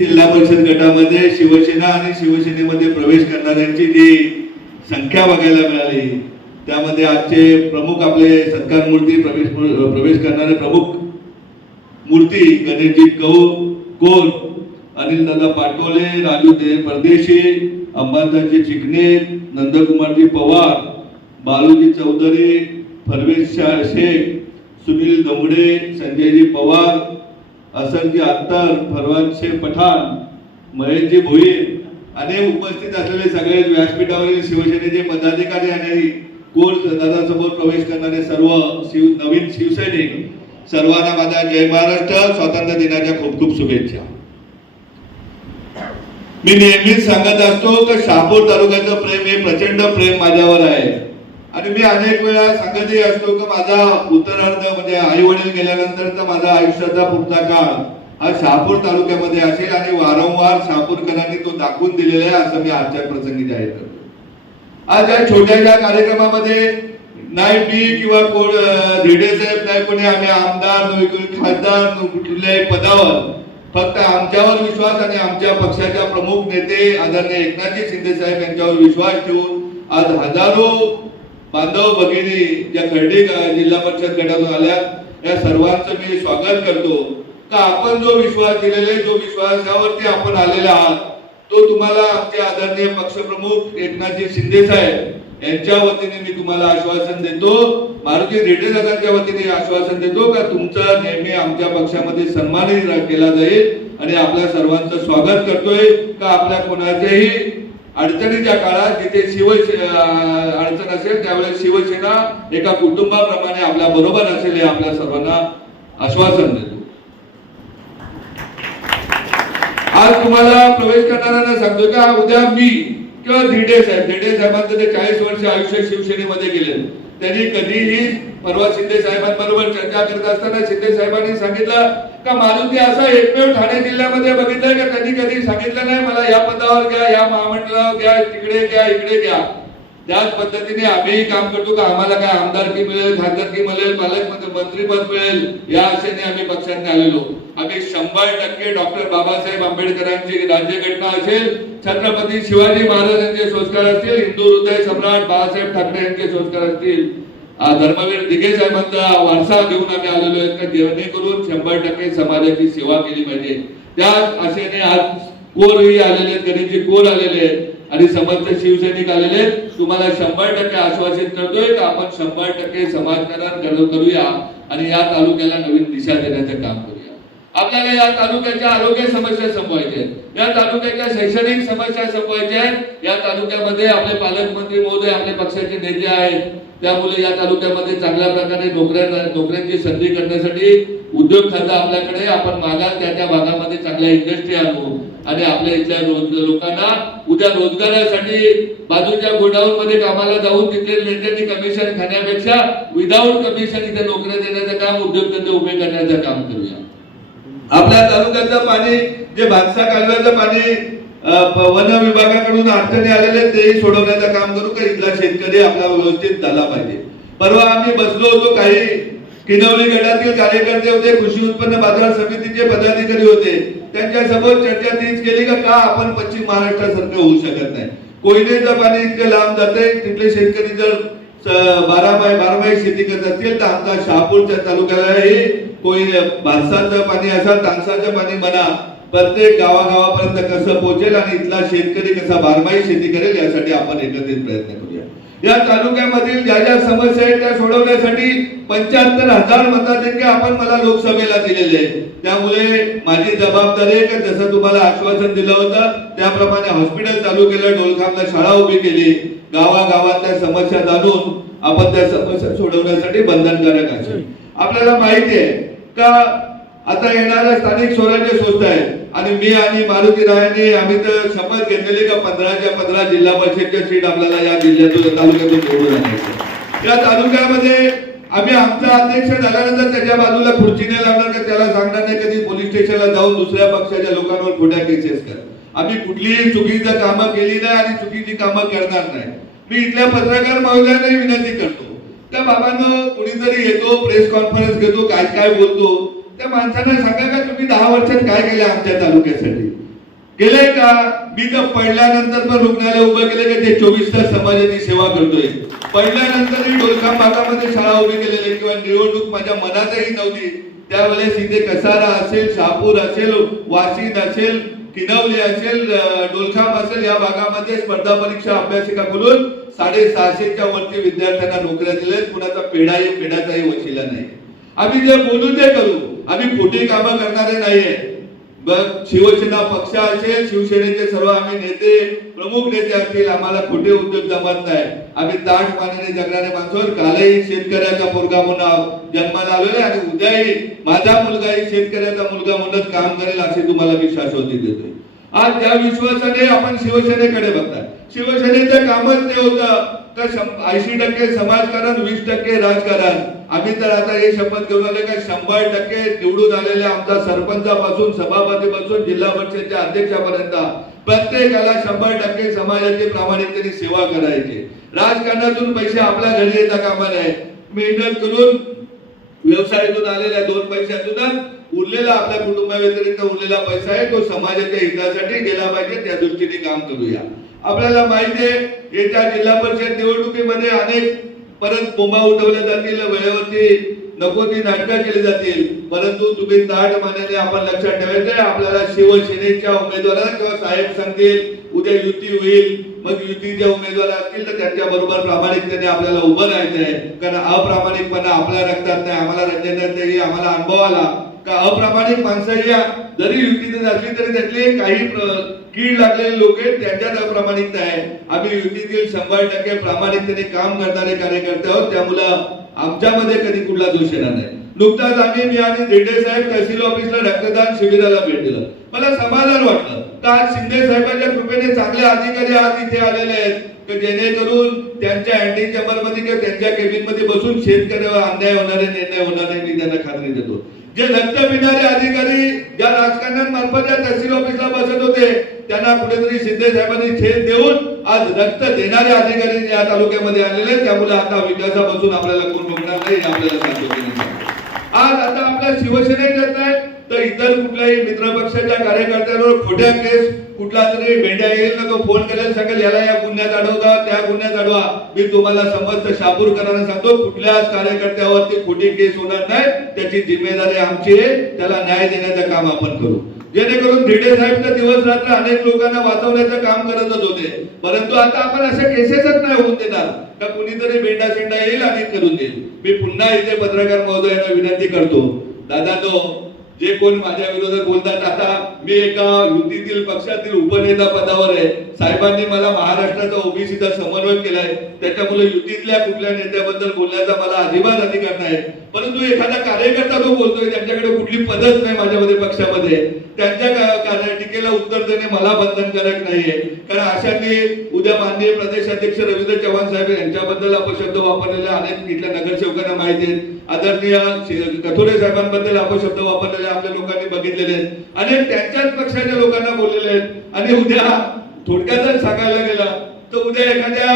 जिल्हा परिषद गटामध्ये शिवसेना आणि शिवसेनेमध्ये प्रवेश करणाऱ्यांची जी संख्या बघायला मिळाली त्यामध्ये आजचे प्रमुख आपले सत्कार मूर्ती प्रवेश प्रवेश करणारे प्रमुख मूर्ती गणेशजी कौ कोल अनिल दादा पाटोले राजू दे परदेशी अंबादासजी चिकणे नंदकुमारजी पवार बालूजी चौधरी फरवेज शाह शेख सुनील दमडे संजयजी पवार असरजी अत्तर फरवाद पठाण महेशजी भोईर आणि उपस्थित असलेले सगळे व्यासपीठावरील शिवसेनेचे पदाधिकारी आणि कोर दादासमोर प्रवेश करणारे सर्व शिव नवीन शिवसैनिक सर्वांना माझा जय महाराष्ट्र स्वातंत्र्य दिनाच्या खूप खूप शुभेच्छा. मी नेहमीच सांगत असतो की शहापूर तालुक्याचं प्रेम हे प्रचंड प्रेम माझ्यावर आहे. आणि मी अनेक वेळा सांगतही असतो की माझा उत्तरार्ध म्हणजे आई वडील गेल्यानंतरचा माझा आयुष्याचा पुढचा काळ हा शहापूर तालुक्यामध्ये असेल आणि वारंवार शहापूरकरांनी तो दाखवून दिलेला आहे असं मी आजच्या प्रसंगी जाहीर करतो. आज या छोट्याशा कार्यक्रमामध्ये नाही मी किंवा कोण अं, साहेब नाही कोणी आम्ही आमदार खासदार कुठल्याही पदावर फक्त आमच्यावर विश्वास आणि आमच्या पक्षाच्या प्रमुख नेते आदरणीय एकनाथजी शिंदे साहेब यांच्यावर विश्वास ठेवून आज हजारो बांधव भगिनी ज्या खर्डे जिल्हा परिषद गटातून आल्या या सर्वांचं मी स्वागत करतो. का आपण जो विश्वास दिलेला आहे जो विश्वासावरती आपण आलेला आहात तो तुम्हाला आमचे आदरणीय पक्षप्रमुख एकनाथजी शिंदे साहेब यांच्या वतीने मी तुम्हाला आश्वासन देतो. मारुती रेड्डी दादांच्या वतीने आश्वासन देतो का तुमचा नेहमी आमच्या पक्षामध्ये सन्मानही केला जाईल आणि आपल्या सर्वांचं स्वागत करतोय. का आपल्या कोणाच्याही अडचणीच्या काळात जिथे शिव अडचण असेल त्यावेळेस शिवसेना एका कुटुंबाप्रमाणे आपल्या बरोबर असेल हे आपल्या सर्वांना आश्वासन देतो. आज तुम्हाला प्रवेश करणाऱ्यांना सांगतो का उद्या मी किंवा धिडे साहेब धिडे साहेबांचं ते चाळीस वर्ष आयुष्य शिवसेनेमध्ये गेले त्यांनी कधीही परवा शिंदे साहेबांबरोबर चर्चा करत असताना शिंदे साहेबांनी सांगितलं का मारुती असा एकमेव ठाणे जिल्ह्यामध्ये बघितलंय का? त्यांनी कधी सांगितलं नाही मला या पदावर घ्या या महामंडळावर घ्या तिकडे घ्या इकडे घ्या. त्याच पद्धतीने आम्हीही काम करतो का? आम्हाला काय आमदारकी मिळेल खासदारकी मिळेल पालकमंत्री मंत्रीपद मिळेल? या आशेने आम्ही पक्षाने आलेलो. आम्ही शंभर टक्के डॉक्टर बाबासाहेब आंबेडकरांची राज्यघटना असेल छत्रपती शिवाजी महाराज यांचे संस्कार असतील हिंदू हृदय सम्राट बाळासाहेब ठाकरे यांचे संस्कार असतील. धर्मवीर दिघे साहेबांचा वारसा घेऊन आम्ही आलेलो आहे. जेणेकरून शंभर टक्के समाजाची सेवा केली पाहिजे. त्याच आशेने आज कोरही आलेले आहेत गणेशजी कोर आलेले आहेत. आणि समस्त शिवसैनिक आलेले तुम्हाला शंभर टक्के आश्वासित करतोय का आपण शंभर टक्के समाजकारण करूया आणि या तालुक्याला नवीन दिशा देण्याचं काम करूया. आपल्याला या तालुक्याच्या आरोग्य समस्या संपवायच्या आहेत. या तालुक्याच्या शैक्षणिक समस्या संपवायच्या आहेत. या तालुक्यामध्ये आपले पालकमंत्री महोदय आपले पक्षाचे नेते आहेत. त्यामुळे या तालुक्यामध्ये चांगल्या प्रकारे नोकऱ्या नोकऱ्यांची संधी करण्यासाठी उद्योग धंदा आपल्याकडे आपण मागाल त्या त्या भागामध्ये चांगल्या इंडस्ट्री आणू आणि आपल्या इथल्या रोज लोकांना उद्या रोजगारासाठी बाजूच्या गोडाऊन मध्ये कामाला जाऊन तिथले नेत्यांनी कमिशन खाण्यापेक्षा विदाऊट कमिशन इथे नोकऱ्या देण्याचं काम उद्योगधंदे उभे करण्याचं काम करूया. आपल्या तालुक्याचं पाणी जे भातसा कालव्याचं पाणी वन विभागाकडून अडचणी आलेले तेही सोडवण्याचं काम करू का इथला शेतकरी आपला व्यवस्थित झाला पाहिजे? परवा आम्ही बसलो होतो काही किनवली गटातील कार्यकर्ते होते कृषी उत्पन्न बाजार समितीचे पदाधिकारी होते. त्यांच्यासमोर चर्चा तीच केली का का आपण पश्चिम महाराष्ट्रासारखं होऊ शकत नाही? कोयनेचं पाणी इतकं लांब जाते तिथले शेतकरी जर स- बारा बाय बारा बाय शेती करत असतील तर आमचा शहापूरच्या तालुक्यालाही कोई भारसाचं पाणी असा तानसाचं पाणी म्हणा प्रत्येक गावागावापर्यंत कसं पोहोचेल आणि इथला शेतकरी कसा बारमाही शेती करेल यासाठी आपण एकत्रित प्रयत्न करूया. या तालुक्यामधील ज्या ज्या समस्या आहेत त्या सोडवण्यासाठी पंच्याहत्तर हजार मताधिक्य आपण मला लोकसभेला दिलेले आहे त्यामुळे माझी जबाबदारी आहे का जसं तुम्हाला आश्वासन दिलं होतं त्याप्रमाणे हॉस्पिटल चालू केलं डोलखामला शाळा उभी केली. गावागावातल्या समस्या जाणून आपण त्या समस्या सोडवण्यासाठी बंधनकारक असेल आपल्याला माहिती आहे का आता येणाऱ्या स्थानिक स्वराज्य संस्था आहेत. आणि मी आणि मारुती रायाने आम्ही तर शपथ घेतलेली का पंधराच्या पंधरा जिल्हा परिषदच्या सीट आपल्याला या जिल्ह्यातून तालुक्यातून निवडून आणायचं. या तालुक्यामध्ये आम्ही आमचा अध्यक्ष झाल्यानंतर त्याच्या बाजूला खुर्ची नाही लावणार का त्याला सांगणार नाही कधी पोलीस स्टेशनला जाऊन दुसऱ्या पक्षाच्या लोकांवर खोट्या केसेस कर. आम्ही कुठलीही चुकीची कामं केली नाही आणि चुकीची कामं करणार नाही. मी इथल्या पत्रकार महिलांनाही विनंती करतो. त्या बाबांना कुणीतरी येतो प्रेस कॉन्फरन्स घेतो काय काय बोलतो. त्या माणसांना सांगा का तुम्ही दहा वर्षात काय केलं आमच्या तालुक्यासाठी? केलंय का? मी तर पडल्यानंतर पण रुग्णालय उभं केलं की ते चोवीस तास समाजाची सेवा करतोय. पडल्यानंतरही डोलखाम भागामध्ये शाळा उभी केलेली किंवा निवडणूक माझ्या मनातही नव्हती. त्यावेळेस इथे कसारा असेल शापूर असेल वाशिंद असेल किनवली असेल डोलखाम असेल या भागामध्ये स्पर्धा परीक्षा अभ्यासिका बोलून साडेसहाशेच्या वरती विद्यार्थ्यांना नोकऱ्या दिल्या कुणाचा पेढाही पेढाचाही वशिला नाही. आम्ही जे बोलू ते करू. आम्ही खोटी कामं करणारे नाहीये. शिवसेना पक्ष असेल शिवसेनेचे सर्व आम्ही नेते प्रमुख नेते असतील आम्हाला खोटे उद्योग जमत नाही. आम्ही ताट पाण्याने जगणारे माणसं कालही शेतकऱ्याचा मुलगा म्हणून जन्माला आलेला आहे आणि उद्याही माझा मुलगाही शेतकऱ्याचा मुलगा म्हणूनच काम करेल अशी तुम्हाला मी शाश्वती देतोय. आज त्या विश्वासाने आपण शिवसेनेकडे बघताय शिवसेनेचं कामच ते होतं. तर ऐंशी टक्के समाजकारण वीस टक्के राजकारण. आम्ही तर आता हे शपथ घेऊन आले का शंभर टक्के निवडून आलेले आमचा सरपंचापासून सभापतीपासून जिल्हा परिषदच्या अध्यक्षापर्यंत प्रत्येकाला शंभर टक्के समाजाची प्रामाणिकतेने सेवा करायची. राजकारणातून पैसे आपल्या घरी येता कामा नये. मेहनत करून व्यवसायातून आलेल्या दोन पैशातून उरलेला आपल्या कुटुंबाव्यतिरिक्त उरलेला पैसा आहे तो समाजाच्या हितासाठी गेला पाहिजे त्या दृष्टीने काम करूया. आपल्याला माहिती आहे येत्या जिल्हा परिषद निवडणुकीमध्ये अनेक परत बोंबा उठवल्या जातील वेळेवरती नको ती नाटकं केली जातील. परंतु तुम्ही ताट मानाने आपण लक्षात ठेवायचंय आपल्याला शिवसेनेच्या उमेदवाराला किंवा साहेब सांगतील उद्या युती होईल. मग युतीच्या उमेदवार असतील तर त्यांच्या बरोबर प्रामाणिकतेने आपल्याला उभं राहायचंय कारण अप्रामाणिकपणा आपल्या रक्तात नाही आम्हाला रंजनात नाही आम्हाला अनुभव आला का अप्रामाणिक माणसं या जरी युतीत असली तरी त्यातले काही कीड लागलेले लोक आहेत त्यांच्यात अप्रामाणिकता आहे. आम्ही युतीतील शंभर टक्के प्रामाणिकतेने काम करणारे कार्यकर्ते आहोत त्यामुळं आमच्यामध्ये कधी कुठला दोष येणार नाही. नुकताच आम्ही मी आणि रेड्डे साहेब तहसील ऑफिसला रक्तदान शिबिराला भेट दिलं. मला समाधान वाटलं. तर आज शिंदे साहेबांच्या कृपेने चांगले अधिकारी आज इथे आलेले आहेत जेणेकरून त्यांच्या अँटी चेंबरमध्ये किंवा त्यांच्या केबिनमध्ये बसून शेतकऱ्यावर अन्याय होणारे निर्णय होणार नाही मी त्यांना खात्री देतो. जे रक्त पिणारे अधिकारी ज्या राजकारण्यांमार्फत ज्या तहसील ऑफिसला बसत होते त्यांना कुठेतरी शिंदे साहेबांनी छेद देऊन आज रक्त देणारे अधिकारी या तालुक्यामध्ये आलेले त्यामुळे आता विकासापासून आपल्याला कोण बघणार नाही आपल्याला सांगतो आज आता आपल्या शिवसेनेच्यात नाही तर इतर कुठल्याही मित्र पक्षाच्या कार्यकर्त्यांवर खोट्या केस कुठला तरी भेंड्या येईल ना तो फोन करेल सांगेल याला या गुन्ह्यात अडवता त्या गुन्ह्यात अडवा. मी तुम्हाला समस्त शापूरकरांना सांगतो कुठल्याच कार्यकर्त्यावरती खोटी केस होणार नाही त्याची जिम्मेदारी आमची आहे त्याला न्याय देण्याचं काम आपण करू. जेणेकरून धिडे साहेब तर दिवस रात्र अनेक लोकांना वाचवण्याचं काम करतच होते. परंतु आता आपण अशा केसेसच नाही होऊन देणार. का कुणीतरी बेंडा शेंडा येईल आणि करून देईल. मी पुन्हा इथे पत्रकार महोदयांना विनंती करतो. दादा तो जे कोण माझ्या विरोधात बोलतात आता मी एका युतीतील पक्षातील उपनेता पदावर आहे. साहेबांनी मला महाराष्ट्राचा ओबीसीचा समन्वय केलाय. त्याच्यामुळे युतीतल्या कुठल्या नेत्याबद्दल बोलण्याचा मला अजिबात अधिकार नाही. परंतु एखादा कार्यकर्ता तो बोलतोय त्यांच्याकडे कुठली पदच नाही माझ्यामध्ये पक्षामध्ये. त्यांच्या कार्य- टीकेला उत्तर देणे मला बंधनकारक नाहीये. कारण अशांनी उद्या माननीय प्रदेशाध्यक्ष रवींद्र चव्हाण साहेब यांच्याबद्दल अपशब्द वापरलेले अनेक इथल्या नगरसेवकांना माहिती आहेत आदरणीय कथोरे साहेबांबद्दल अपशब्द वापरलेले आपल्या लोकांनी बघितलेले आहेत. आणि त्यांच्याच पक्षाच्या लोकांना बोललेले आहेत. आणि उद्या थोडक्यातच सांगायला गेला तर उद्या एखाद्या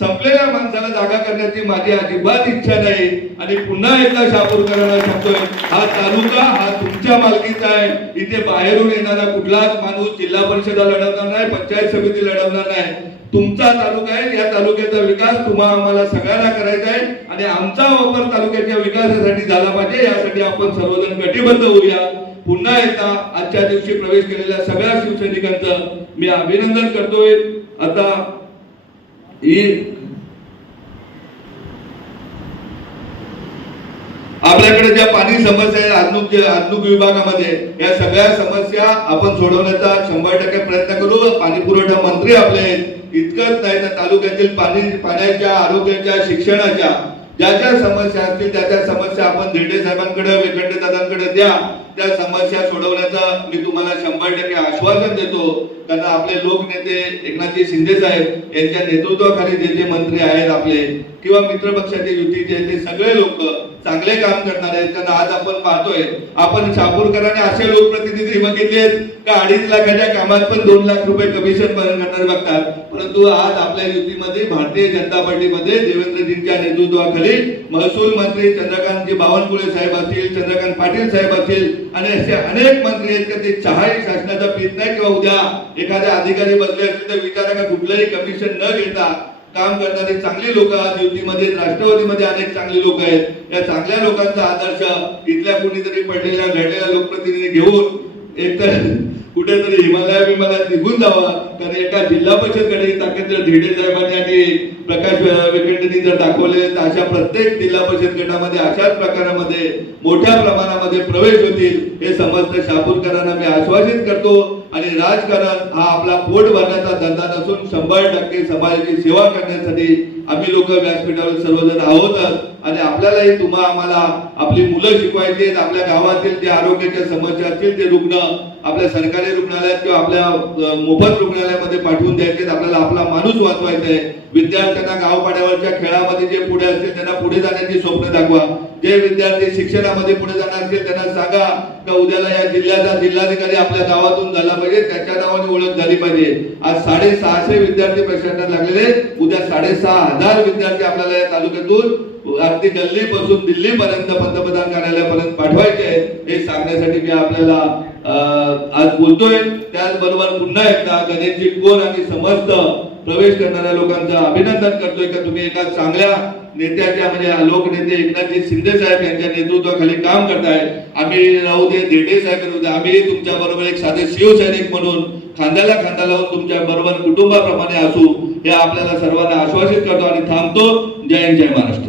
संपलेल्या माणसाला जागा करण्याची माझी अजिबात इच्छा नाही. आणि पुन्हा एकदा शापूरकरांना सांगतोय हा तालुका हा तुमच्या मालकीचा आहे. इथे बाहेरून येणारा कुठलाच माणूस जिल्हा परिषदा लढवणार नाही पंचायत समिती लढवणार नाही. तुमचा तालुका आहे या तालुक्याचा विकास तुम्हा आम्हाला सगळ्यांना करायचा आहे. आणि आमचा वापर तालुक्याच्या विकासासाठी झाला पाहिजे यासाठी आपण सर्वजण कटिबद्ध होऊया. पुन्हा एकदा आजच्या दिवशी प्रवेश केलेल्या सगळ्या शिवसैनिकांचं मी अभिनंदन करतोय. आता ही आपल्याकडे ज्या पाणी समस्या आहे आजनुक आजनुक विभागामध्ये या सगळ्या समस्या आपण सोडवण्याचा शंभर टक्के प्रयत्न करू. पाणी पुरवठा मंत्री आपले इतकंच नाही तर तालुक्यातील पाणी पाण्याच्या आरोग्याच्या शिक्षणाच्या ज्या ज्या समस्या असतील त्या त्या समस्या आपण धिरडे साहेबांकडे वेकंडे दादांकडे द्या. त्या समस्या सोडवण्याचं मी तुम्हाला शंभर टक्के आश्वासन देतो. कारण आपले लोकनेते एकनाथजी शिंदे साहेब यांच्या नेतृत्वाखाली जे जे मंत्री आहेत आपले किंवा मित्र पक्षाचे युतीचे ते सगळे लोक चांगले काम करणार आहेत. कारण आज आपण पाहतोय आपण शापूरकरांनी असे लोकप्रतिनिधी बघितले आहेत का अडीच लाखाच्या कामात पण दोन लाख रुपये कमिशन करणार बघतात. परंतु आज आपल्या युतीमध्ये भारतीय जनता पार्टीमध्ये देवेंद्रजींच्या नेतृत्वाखाली महसूल मंत्री चंद्रकांतजी बावनकुळे साहेब असतील चंद्रकांत पाटील साहेब असतील आणि असे अनेक मंत्री आहेत का ते चहाही शासनाचा पीत नाही किंवा उद्या एखाद्या अधिकारी बदले असतील तर विचारा का कुठलंही कमिशन न घेता काम करणारे चांगली लोक आज युतीमध्ये राष्ट्रवादीमध्ये अनेक चांगली लोक आहेत. या चांगल्या लोकांचा आदर्श इथल्या कुणीतरी पडलेल्या घडलेल्या लोकप्रतिनिधी घेऊन एकतर कुठेतरी हिमालया विमानात निघून जावा. कारण एका जिल्हा परिषदकडे ताकद जर धिडे साहेबांनी आणि प्रकाश वेकंडनी जर दाखवले तर अशा प्रत्येक जिल्हा परिषद गटामध्ये अशाच प्रकारामध्ये मोठ्या प्रमाणामध्ये प्रवेश होतील हे समस्त शापूरकरांना मी आश्वासित करतो. आणि राजकारण हा आपला पोट भरण्याचा धंदा नसून शंभर टक्के समाजाची सेवा करण्यासाठी आम्ही लोक व्यासपीठावर सर्वजण आहोतच आणि आपल्यालाही तुम्हा आम्हाला आपली मुलं शिकवायची आहेत आपल्या गावातील जे आरोग्याच्या समस्या असतील ते रुग्ण आपल्या सरकारी रुग्णालयात किंवा आपल्या मोफत रुग्णालयामध्ये पाठवून द्यायचे आपल्याला आपला माणूस वाचवायचा आहे. विद्यार्थ्यांना गावपाड्यावरच्या खेळामध्ये जे पुढे असतील त्यांना पुढे जाण्याची स्वप्न दाखवा. जे विद्यार्थी शिक्षणामध्ये पुढे जाणार असतील त्यांना सांगा का उद्याला या जिल्ह्याचा जिल्हाधिकारी आपल्या गावातून झाला पाहिजे त्याच्या नावाने ओळख झाली पाहिजे. आज साडेसहाशे विद्यार्थी प्रशिक्षणात लागलेले उद्या साडेसहा हजार विद्यार्थी आपल्याला या तालुक्यातून अगदी गल्लीपासून दिल्लीपर्यंत पंतप्रधान कार्यालयापर्यंत पाठवायचे हे सांगण्यासाठी मी आपल्याला आज बोलतोय. त्याचबरोबर पुन्हा एकदा गणेश कोण आणि समस्त प्रवेश करणाऱ्या लोकांचं अभिनंदन करतोय का तुम्ही एका चांगल्या नेत्याच्या म्हणजे लोकनेते एकनाथजी शिंदे साहेब यांच्या नेतृत्वाखाली काम करताय. आम्ही राहू दे देडे साहेब राहू आम्ही तुमच्या बरोबर एक साधे शिवसैनिक म्हणून खांद्याला खांदा लावून तुमच्या बरोबर कुटुंबाप्रमाणे असू हे आपल्याला सर्वांना आश्वासित करतो आणि थांबतो. जय हिंद, जय महाराष्ट्र.